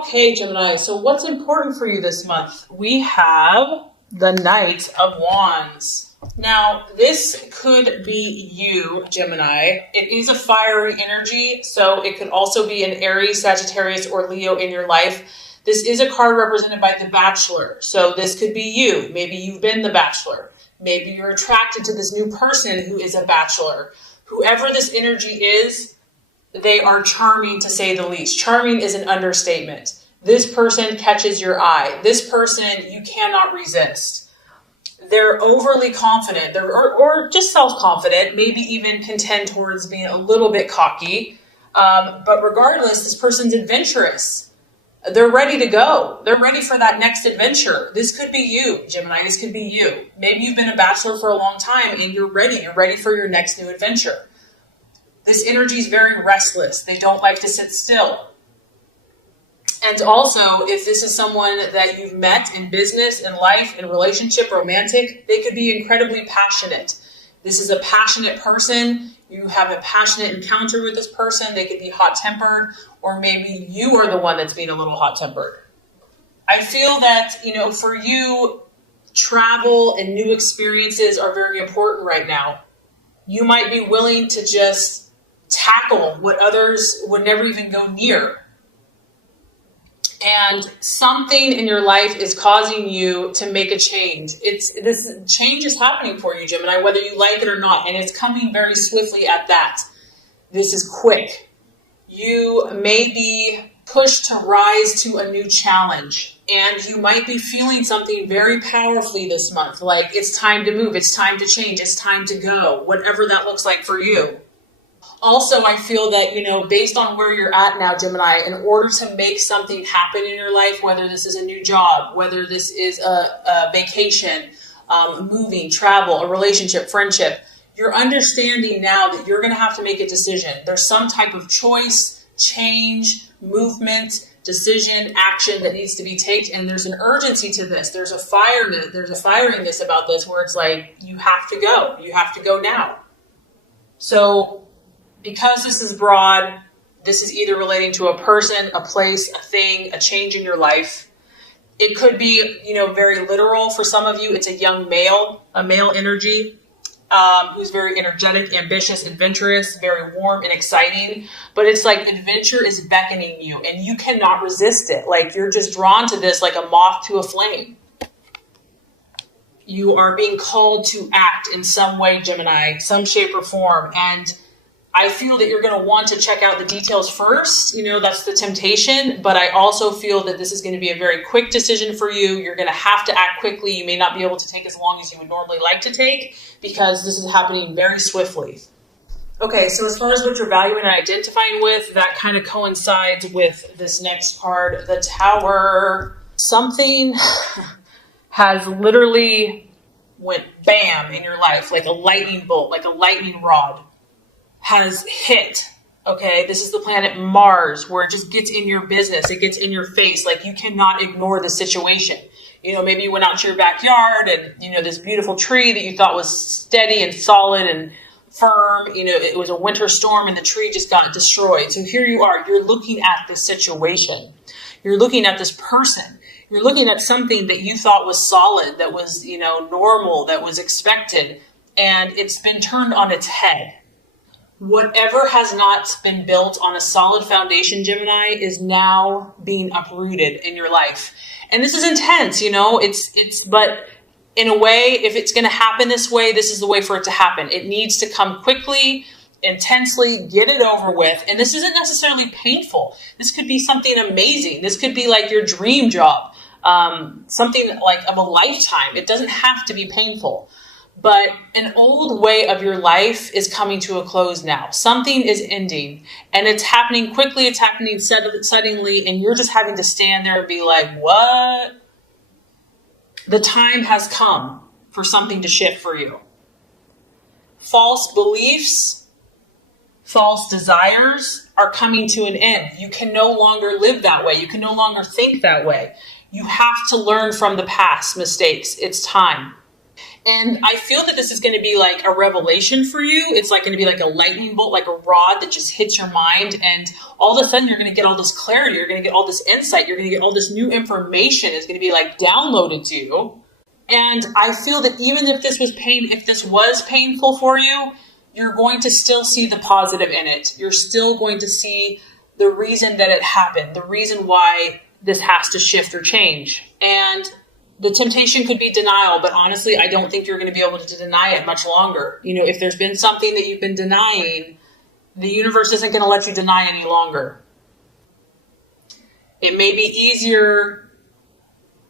Okay, Gemini, so what's important for you this month? We have the Knight of Wands. Now, this could be you, Gemini. It is a fiery energy, so it could also be an Aries, Sagittarius, or Leo in your life. This is a card represented by the Bachelor, so this could be you. Maybe you've been the Bachelor. Maybe you're attracted to this new person who is a Bachelor. Whoever this energy is, they are charming, to say the least. Charming is an understatement. This person catches your eye. This person you cannot resist. They're overly confident, or just self-confident, maybe even can tend towards being a little bit cocky. But regardless, this person's adventurous. They're ready to go. They're ready for that next adventure. This could be you, Gemini. This could be you. Maybe you've been a Bachelor for a long time and you're ready. You're ready for your next new adventure. This energy is very restless. They don't like to sit still. And also, if this is someone that you've met in business, in life, in relationship, romantic, they could be incredibly passionate. This is a passionate person. You have a passionate encounter with this person. They could be hot-tempered, or maybe you are the one that's being a little hot-tempered. I feel that, for you, travel and new experiences are very important right now. You might be willing to just tackle what others would never even go near. And something in your life is causing you to make a change. This change is happening for you, Gemini, whether you like it or not, and it's coming very swiftly at that. This is quick. You may be pushed to rise to a new challenge, and you might be feeling something very powerfully this month, like it's time to move, it's time to change, it's time to go, whatever that looks like for you. Also, I feel that, based on where you're at now, Gemini, in order to make something happen in your life, whether this is a new job, whether this is a vacation, moving, travel, a relationship, friendship, you're understanding now that you're going to have to make a decision. There's some type of choice, change, movement, decision, action that needs to be taken. And there's an urgency to this. There's a firiness about this where it's like, you have to go. You have to go now. So, because this is broad, this is either relating to a person, a place, a thing, a change in your life. It could be, very literal for some of you. It's a young male, a male energy, who's very energetic, ambitious, adventurous, very warm and exciting. But it's like adventure is beckoning you and you cannot resist it. Like you're just drawn to this like a moth to a flame. You are being called to act in some way, Gemini, some shape or form. And I feel that you're going to want to check out the details first. That's the temptation. But I also feel that this is going to be a very quick decision for you. You're going to have to act quickly. You may not be able to take as long as you would normally like to take because this is happening very swiftly. Okay, so as far as what you're valuing and identifying with, that kind of coincides with this next card, the Tower. Something has literally went bam in your life, like a lightning bolt, like a lightning rod. Has hit, okay? This is the planet Mars, where it just gets in your business. It gets in your face. Like, you cannot ignore the situation. Maybe you went out to your backyard and, this beautiful tree that you thought was steady and solid and firm, it was a winter storm and the tree just got destroyed. So here you are. You're looking at this situation. You're looking at this person. You're looking at something that you thought was solid, that was, normal, that was expected, and it's been turned on its head. Whatever has not been built on a solid foundation, Gemini, is now being uprooted in your life. And this is intense, but in a way, if it's going to happen this way, this is the way for it to happen. It needs to come quickly, intensely, get it over with. And this isn't necessarily painful. This could be something amazing. This could be like your dream job, something like of a lifetime. It doesn't have to be painful. But an old way of your life is coming to a close now. Something is ending and it's happening quickly. It's happening suddenly. And you're just having to stand there and be like, what? The time has come for something to shift for you. False beliefs, false desires are coming to an end. You can no longer live that way. You can no longer think that way. You have to learn from the past mistakes. It's time. And I feel that this is going to be like a revelation for you. It's like going to be like a lightning bolt, like a rod that just hits your mind. And all of a sudden you're going to get all this clarity. You're going to get all this insight. You're going to get all this new information. It's going to be like downloaded to you. And I feel that even if this was painful for you, you're going to still see the positive in it. You're still going to see the reason that it happened, the reason why this has to shift or change. And the temptation could be denial, but honestly, I don't think you're going to be able to deny it much longer. You know, if there's been something that you've been denying, the universe isn't going to let you deny any longer. It may be easier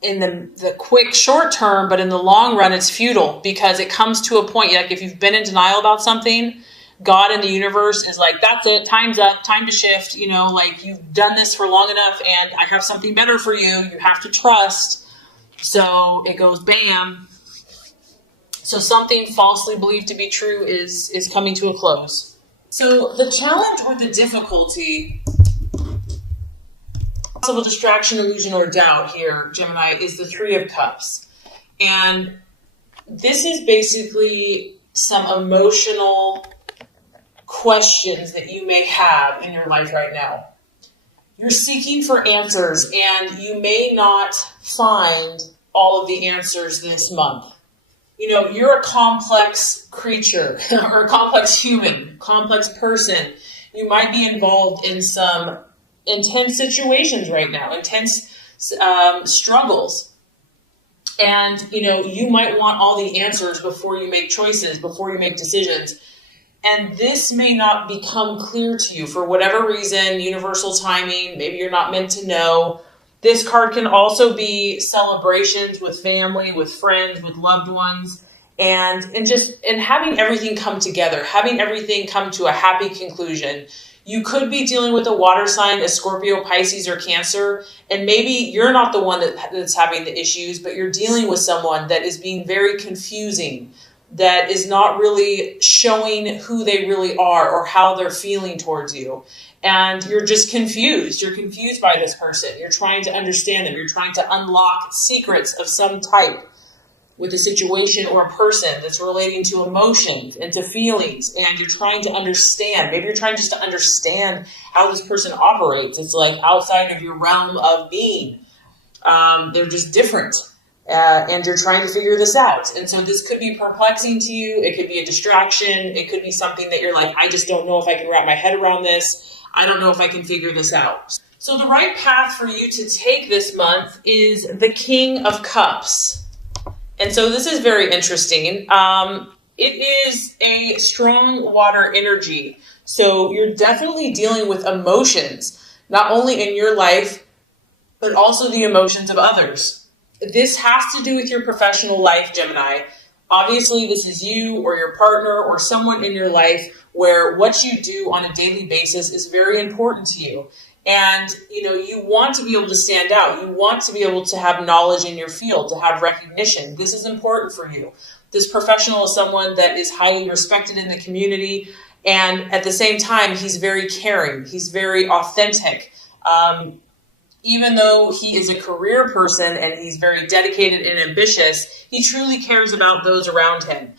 in the quick short term, but in the long run, it's futile because it comes to a point, like if you've been in denial about something, God and the universe is like, that's it, time's up, time to shift, you know, like you've done this for long enough and I have something better for you. You have to trust. So it goes bam. So something falsely believed to be true is coming to a close. So the challenge or the difficulty, possible distraction, illusion, or doubt here, Gemini, is the Three of Cups. And this is basically some emotional questions that you may have in your life right now. You're seeking for answers, and you may not find all of the answers this month. You know, you're a complex creature, or a complex human, complex person. You might be involved in some intense situations right now, intense struggles. And, you know, you might want all the answers before you make choices, before you make decisions. And this may not become clear to you for whatever reason, universal timing, maybe you're not meant to know. This card can also be celebrations with family, with friends, with loved ones, and having everything come together, having everything come to a happy conclusion. You could be dealing with a water sign, a Scorpio, Pisces, or Cancer, and maybe you're not the one that's having the issues, but you're dealing with someone that is being very confusing, that is not really showing who they really are or how they're feeling towards you. And you're just confused. You're confused by this person. You're trying to understand them. You're trying to unlock secrets of some type with a situation or a person that's relating to emotions and to feelings. And you're trying to understand. Maybe you're trying just to understand how this person operates. It's like outside of your realm of being. They're just different. And you're trying to figure this out. And so this could be perplexing to you. It could be a distraction. It could be something that you're like, I just don't know if I can wrap my head around this. I don't know if I can figure this out. So the right path for you to take this month is the King of Cups. And so this is very interesting. It is a strong water energy. So you're definitely dealing with emotions, not only in your life, but also the emotions of others. This has to do with your professional life, Gemini. Obviously, this is you or your partner or someone in your life where what you do on a daily basis is very important to you. And, you know, you want to be able to stand out. You want to be able to have knowledge in your field, to have recognition. This is important for you. This professional is someone that is highly respected in the community. And at the same time, he's very caring. He's very authentic. Even though he is a career person and he's very dedicated and ambitious, he truly cares about those around him.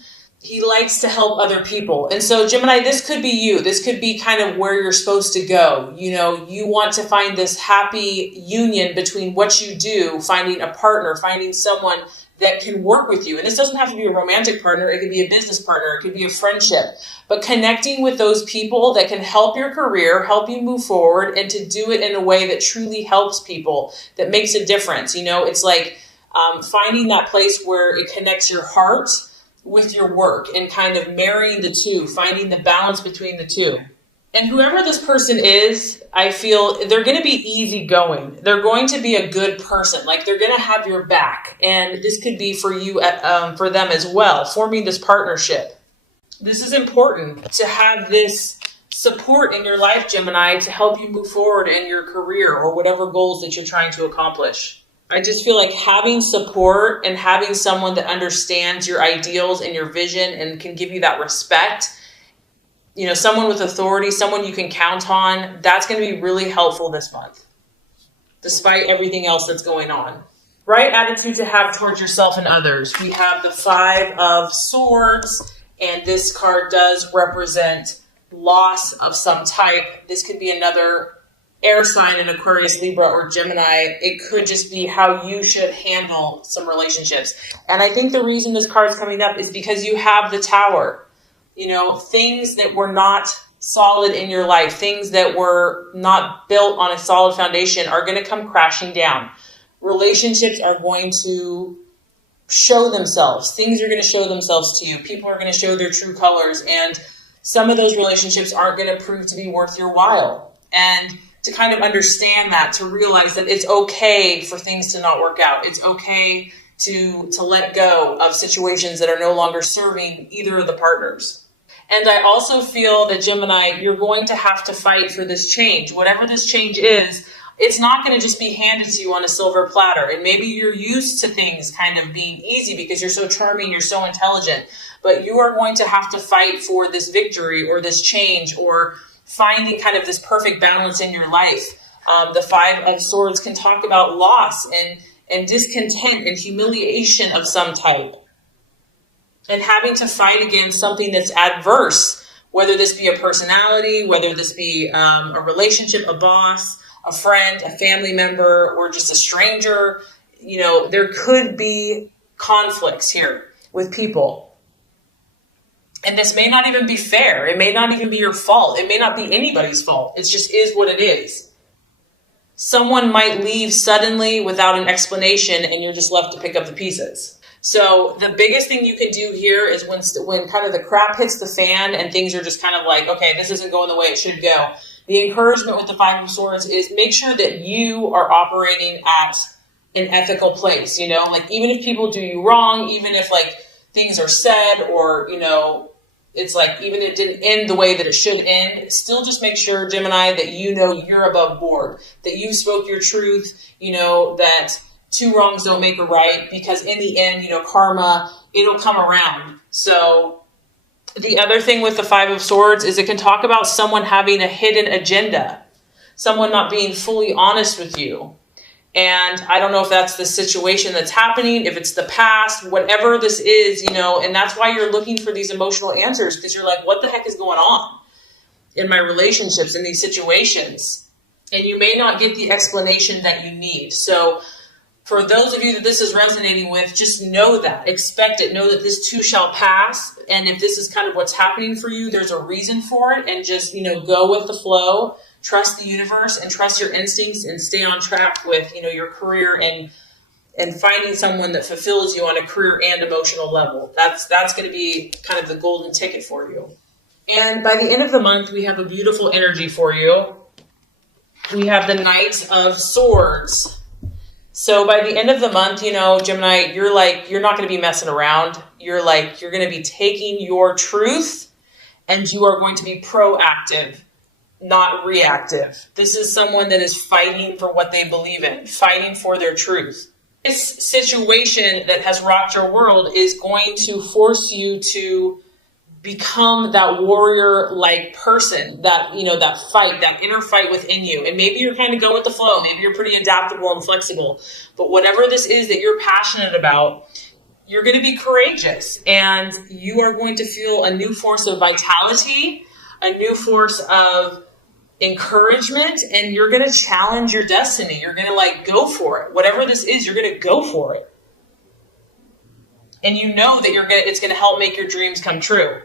He likes to help other people. And so, Gemini, this could be you. This could be kind of where you're supposed to go. You know, you want to find this happy union between what you do, finding a partner, finding someone that can work with you. And this doesn't have to be a romantic partner. It could be a business partner. It could be a friendship. But connecting with those people that can help your career, help you move forward, and to do it in a way that truly helps people, that makes a difference. You know, it's like finding that place where it connects your heart with your work and kind of marrying the two, finding the balance between the two. And whoever this person is, I feel they're going to be easygoing. They're going to be a good person. Like they're going to have your back. And this could be for you, for them as well, forming this partnership. This is important to have this support in your life, Gemini, to help you move forward in your career or whatever goals that you're trying to accomplish. I just feel like having support and having someone that understands your ideals and your vision and can give you that respect, you know, someone with authority, someone you can count on, that's going to be really helpful this month, despite everything else that's going on. right attitude to have towards yourself and others. We have the Five of Swords, and this card does represent loss of some type. This could be another air sign in Aquarius, Libra, or Gemini. It could just be how you should handle some relationships. And I think the reason this card's coming up is because you have the Tower. You know, things that were not solid in your life, things that were not built on a solid foundation are going to come crashing down. Relationships are going to show themselves. Things are going to show themselves to you. People are going to show their true colors. And some of those relationships aren't going to prove to be worth your while. And to kind of understand that, to realize that it's okay for things to not work out. It's okay to let go of situations that are no longer serving either of the partners. And I also feel that, Gemini, you're going to have to fight for this change. Whatever this change is, it's not going to just be handed to you on a silver platter. And maybe you're used to things kind of being easy because you're so charming, you're so intelligent. But you are going to have to fight for this victory or this change or finding kind of this perfect balance in your life. The Five of Swords can talk about loss and discontent and humiliation of some type. And having to fight against something that's adverse, whether this be a personality, whether this be a relationship, a boss, a friend, a family member, or just a stranger. You know, there could be conflicts here with people. And this may not even be fair. It may not even be your fault. It may not be anybody's fault. It just is what it is. Someone might leave suddenly without an explanation and you're just left to pick up the pieces. So the biggest thing you can do here is when kind of the crap hits the fan and things are just kind of like, okay, this isn't going the way it should go. The encouragement with the Five of Swords is make sure that you are operating at an ethical place, you know, like even if people do you wrong, even if like things are said or, you know, it's like even if it didn't end the way that it should end, still just make sure, Gemini, that you know you're above board, that you spoke your truth, you know, that two wrongs don't make a right, because in the end, you know, karma, it'll come around. So the other thing with the Five of Swords is it can talk about someone having a hidden agenda, someone not being fully honest with you. And I don't know if that's the situation that's happening, if it's the past, whatever this is, you know, and that's why you're looking for these emotional answers, because you're like, what the heck is going on in my relationships, in these situations? And you may not get the explanation that you need. So for those of you that this is resonating with, just know that, expect it, know that this too shall pass. And if this is kind of what's happening for you, there's a reason for it, and just, you know, go with the flow, trust the universe and trust your instincts and stay on track with, you know, your career and finding someone that fulfills you on a career and emotional level. That's going to be kind of the golden ticket for you. And by the end of the month, we have a beautiful energy for you. We have the Knight of Swords. So by the end of the month, you know, Gemini, you're not going to be messing around. You're going to be taking your truth and you are going to be proactive, not reactive. This is someone that is fighting for what they believe in, fighting for their truth. This situation that has rocked your world is going to force you to become that warrior-like person, that, you know, that fight, that inner fight within you. And maybe you're kind of going with the flow. Maybe you're pretty adaptable and flexible. But whatever this is that you're passionate about, you're going to be courageous. And you are going to feel a new force of vitality, a new force of encouragement, and you're going to challenge your destiny. You're going to go for it. Whatever this is, you're going to go for it. And you know that it's going to help make your dreams come true.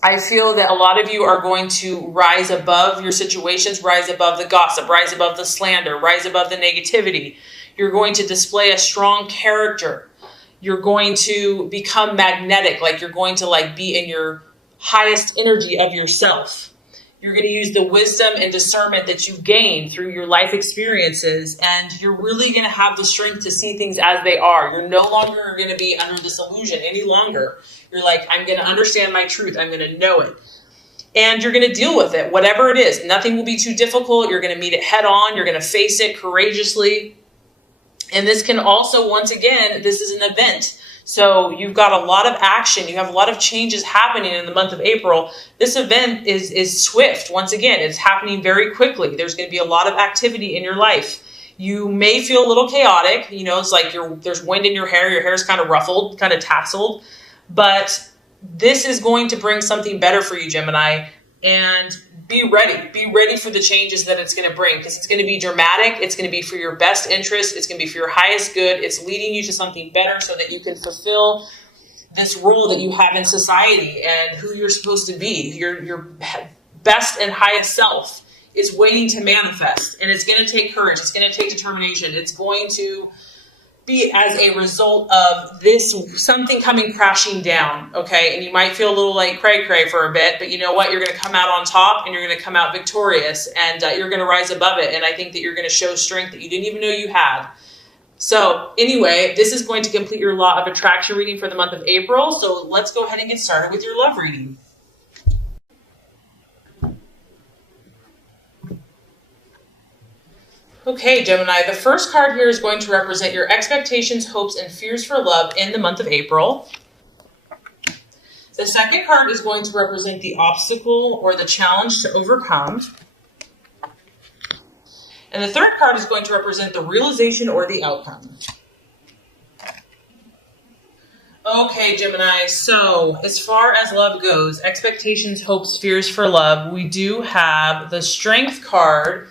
I feel that a lot of you are going to rise above your situations, rise above the gossip, rise above the slander, rise above the negativity. You're going to display a strong character. You're going to become magnetic, you're going to be in your highest energy of yourself. You're going to use the wisdom and discernment that you've gained through your life experiences, and you're really going to have the strength to see things as they are. You're no longer going to be under this illusion any longer. You're I'm going to understand my truth. I'm going to know it. And you're going to deal with it, whatever it is. Nothing will be too difficult. You're going to meet it head on. You're going to face it courageously. And this can also, once again, this is an event. So you've got a lot of action. You have a lot of changes happening in the month of April. This event is swift. Once again, it's happening very quickly. There's going to be a lot of activity in your life. You may feel a little chaotic. It's like there's wind in your hair's kind of ruffled, kind of tasseled, but this is going to bring something better for you, Gemini, and be ready for the changes that it's going to bring, because it's going to be dramatic. It's going to be for your best interest. It's going to be for your highest good. It's leading you to something better so that you can fulfill this role that you have in society and who you're supposed to be. Your best and highest self is waiting to manifest, and it's going to take courage. It's going to take determination. It's going to be as a result of this, something coming crashing down, okay? And you might feel a little like cray-cray for a bit, but you know what? You're going to come out on top, and you're going to come out victorious, and you're going to rise above it, and I think that you're going to show strength that you didn't even know you had. So anyway, this is going to complete your law of attraction reading for the month of April, so let's go ahead and get started with your love reading. Okay, Gemini, the first card here is going to represent your expectations, hopes, and fears for love in the month of April. The second card is going to represent the obstacle or the challenge to overcome. And the third card is going to represent the realization or the outcome. Okay, Gemini, so as far as love goes, expectations, hopes, fears for love, we do have the Strength card,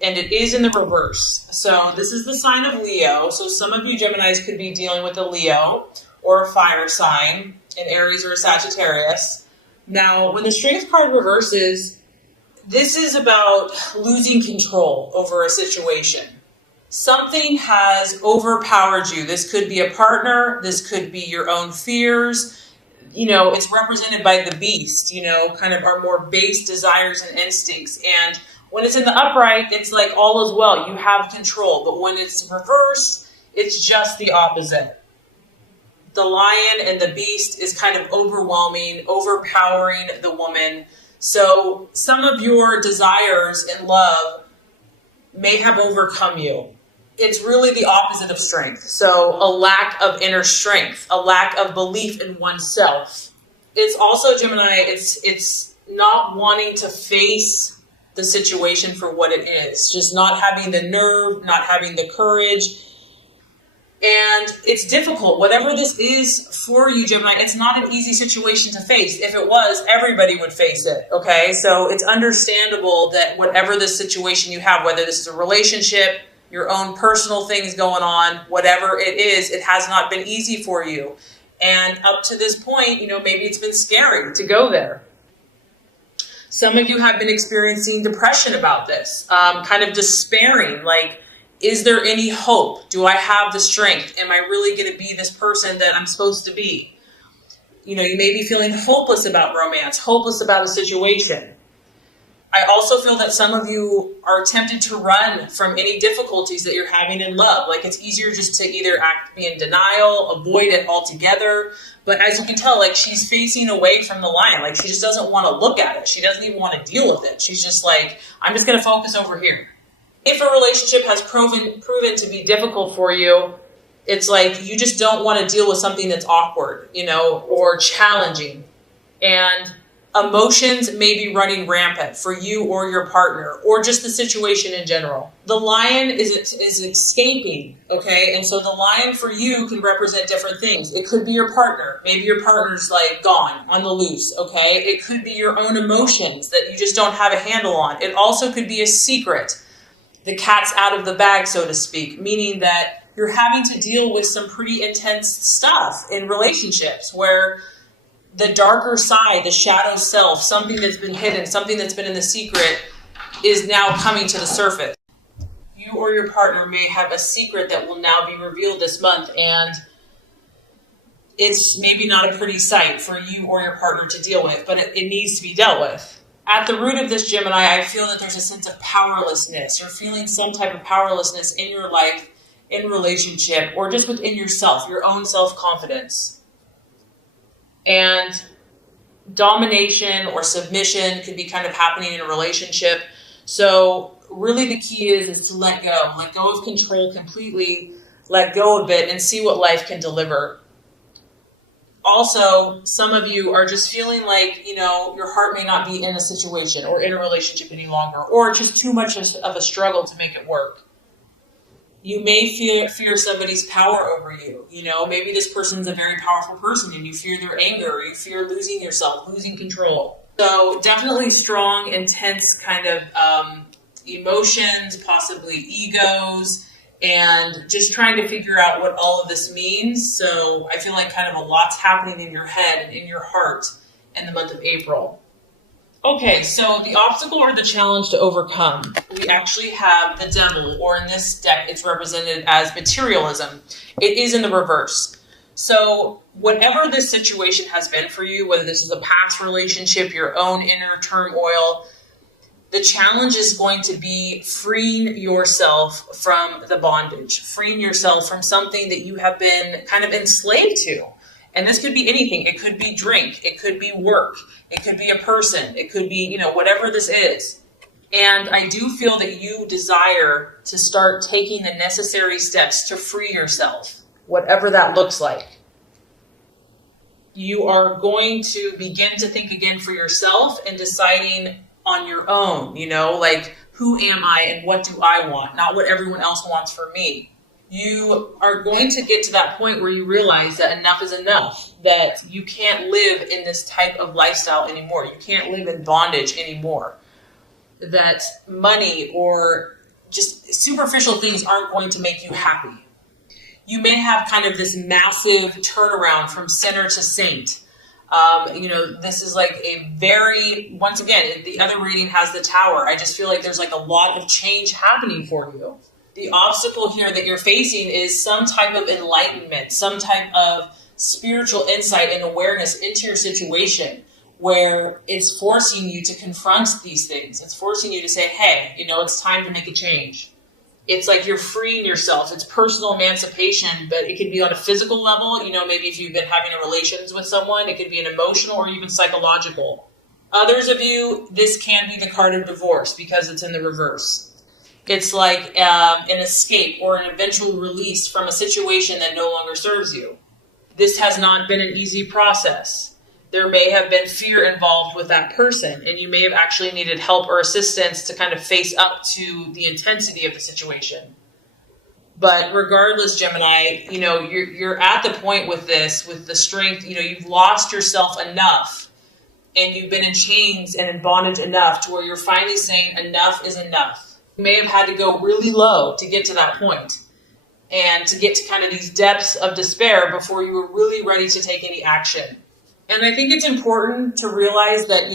and it is in the reverse. So this is the sign of Leo. So some of you Geminis could be dealing with a Leo or a fire sign, an Aries or a Sagittarius. Now, when the Strength card reverses, this is about losing control over a situation. Something has overpowered you. This could be a partner. This could be your own fears. It's represented by the beast, kind of our more base desires and instincts. And when it's in the upright, it's like all is well. You have control. But when it's reversed, it's just the opposite. The lion and the beast is kind of overwhelming, overpowering the woman. So some of your desires in love may have overcome you. It's really the opposite of strength. So a lack of inner strength, a lack of belief in oneself. It's also, Gemini, it's not wanting to face the situation for what it is. Just not having the nerve, not having the courage. And it's difficult. Whatever this is for you, Gemini, it's not an easy situation to face. If it was, everybody would face it, okay? So it's understandable that whatever this situation you have, whether this is a relationship, your own personal things going on, whatever it is, it has not been easy for you. And up to this point, maybe it's been scary to go there. Some of you have been experiencing depression about this, kind of despairing, like, is there any hope? Do I have the strength? Am I really going to be this person that I'm supposed to be? You may be feeling hopeless about romance, hopeless about a situation. I also feel that some of you are tempted to run from any difficulties that you're having in love. Like, it's easier just to either be in denial, avoid it altogether. But as you can tell, like, she's facing away from the lion. Like, she just doesn't want to look at it. She doesn't even want to deal with it. She's just like, I'm just going to focus over here. If a relationship has proven to be difficult for you, it's like you just don't want to deal with something that's awkward, or challenging. And emotions may be running rampant for you or your partner, or just the situation in general. The lion is escaping, okay? And so the lion for you can represent different things. It could be your partner. Maybe your partner's like gone, on the loose, okay? It could be your own emotions that you just don't have a handle on. It also could be a secret. The cat's out of the bag, so to speak, meaning that you're having to deal with some pretty intense stuff in relationships where the darker side, the shadow self, something that's been hidden, something that's been in the secret is now coming to the surface. You or your partner may have a secret that will now be revealed this month, and it's maybe not a pretty sight for you or your partner to deal with, but it needs to be dealt with. At the root of this, Gemini, I feel that there's a sense of powerlessness. You're feeling some type of powerlessness in your life, in relationship, or just within yourself, your own self-confidence. And domination or submission could be kind of happening in a relationship. So really the key is to let go of control completely, let go of it, and see what life can deliver. Also, some of you are just feeling like, your heart may not be in a situation or in a relationship any longer, or just too much of a struggle to make it work. You may fear somebody's power over you. Maybe this person's a very powerful person and you fear their anger, or you fear losing yourself, losing control. So definitely strong, intense kind of emotions, possibly egos, and just trying to figure out what all of this means. So I feel like kind of a lot's happening in your head and in your heart in the month of April. Okay, so the obstacle or the challenge to overcome, we actually have the devil, or in this deck, it's represented as materialism. It is in the reverse. So whatever this situation has been for you, whether this is a past relationship, your own inner turmoil, the challenge is going to be freeing yourself from the bondage, freeing yourself from something that you have been kind of enslaved to. And this could be anything. It could be drink. It could be work. It could be a person. It could be, whatever this is. And I do feel that you desire to start taking the necessary steps to free yourself, whatever that looks like. You are going to begin to think again for yourself and deciding on your own, like, who am I and what do I want? Not what everyone else wants for me. You are going to get to that point where you realize that enough is enough, that you can't live in this type of lifestyle anymore. You can't live in bondage anymore. That money or just superficial things aren't going to make you happy. You may have kind of this massive turnaround from sinner to saint. This is like once again, the other reading has the Tower. I just feel like there's like a lot of change happening for you. The obstacle here that you're facing is some type of enlightenment, some type of spiritual insight and awareness into your situation, where it's forcing you to confront these things. It's forcing you to say, hey, it's time to make a change. It's like you're freeing yourself. It's personal emancipation, but it could be on a physical level. Maybe if you've been having relations with someone, it could be an emotional or even psychological. Others of you, this can be the card of divorce because it's in the reverse. It's like an escape or an eventual release from a situation that no longer serves you. This has not been an easy process. There may have been fear involved with that person, and you may have actually needed help or assistance to kind of face up to the intensity of the situation. But regardless, Gemini, you're at the point with this, with the strength, you've lost yourself enough, and you've been in chains and in bondage enough to where you're finally saying enough is enough. You may have had to go really low to get to that point and to get to kind of these depths of despair before you were really ready to take any action. And I think it's important to realize that,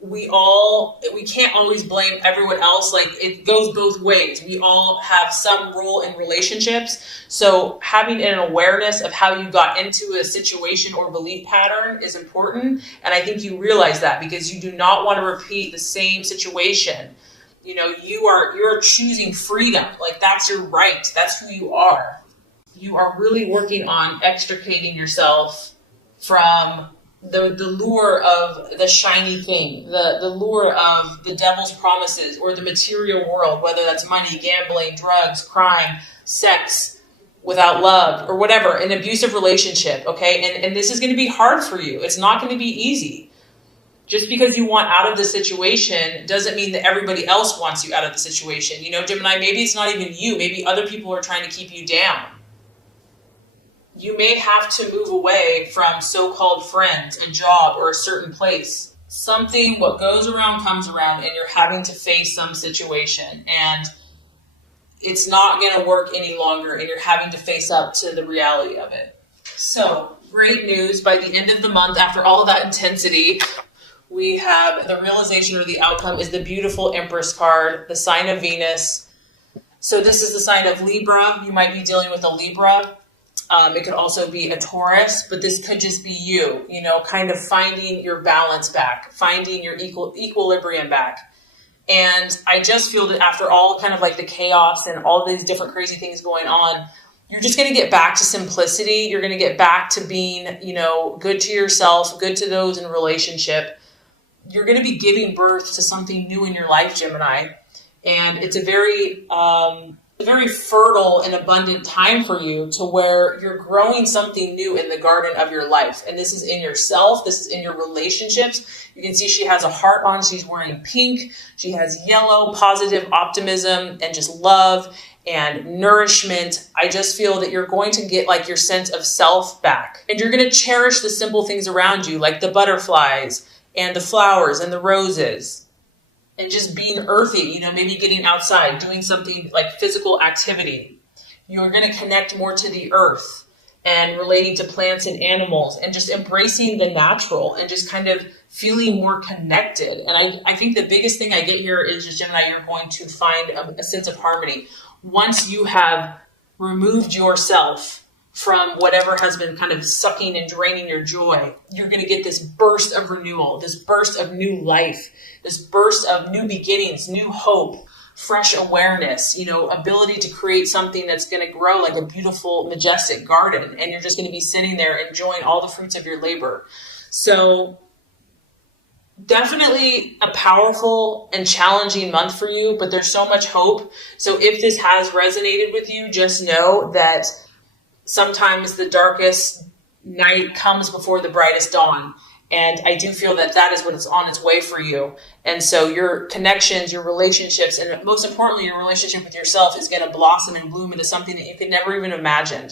we can't always blame everyone else. Like, it goes both ways. We all have some role in relationships. So having an awareness of how you got into a situation or belief pattern is important. And I think you realize that because you do not want to repeat the same situation. You're choosing freedom. Like, that's your right. That's who you are. You are really working on extricating yourself from the lure of the shiny thing, the lure of the devil's promises or the material world, whether that's money, gambling, drugs, crime, sex without love, or whatever, an abusive relationship, okay? And this is going to be hard for you. It's not going to be easy. Just because you want out of the situation doesn't mean that everybody else wants you out of the situation. Gemini, maybe it's not even you. Maybe other people are trying to keep you down. You may have to move away from so-called friends, a job, or a certain place. Something, what goes around comes around, and you're having to face some situation. And it's not going to work any longer, and you're having to face up to the reality of it. So, great news. By the end of the month, after all of that intensity, we have the realization or the outcome is the beautiful Empress card, the sign of Venus. So this is the sign of Libra. You might be dealing with a Libra. It could also be a Taurus, but this could just be you, kind of finding your balance back, finding your equilibrium back. And I just feel that after all kind of like the chaos and all these different crazy things going on, you're just going to get back to simplicity. You're going to get back to being, good to yourself, good to those in a relationship. You're going to be giving birth to something new in your life, Gemini. And it's a very a very fertile and abundant time for you to where you're growing something new in the garden of your life. And this is in yourself. This is in your relationships. You can see she has a heart on. She's wearing pink. She has yellow, positive optimism and just love and nourishment. I just feel that you're going to get like your sense of self back. And you're going to cherish the simple things around you, like the butterflies and the flowers and the roses. And just being earthy, maybe getting outside, doing something like physical activity. You're going to connect more to the earth and relating to plants and animals and just embracing the natural and just kind of feeling more connected. And I think the biggest thing I get here is just, Gemini, you're going to find a sense of harmony. Once you have removed yourself from whatever has been kind of sucking and draining your joy, you're going to get this burst of renewal, this burst of new life, this burst of new beginnings, new hope, fresh awareness, ability to create something that's going to grow like a beautiful, majestic garden. And you're just going to be sitting there enjoying all the fruits of your labor. So definitely a powerful and challenging month for you, but there's so much hope. So if this has resonated with you, just know that sometimes the darkest night comes before the brightest dawn. And I do feel that that is what is on its way for you. And so your connections, your relationships, and most importantly, your relationship with yourself is going to blossom and bloom into something that you could never even imagine.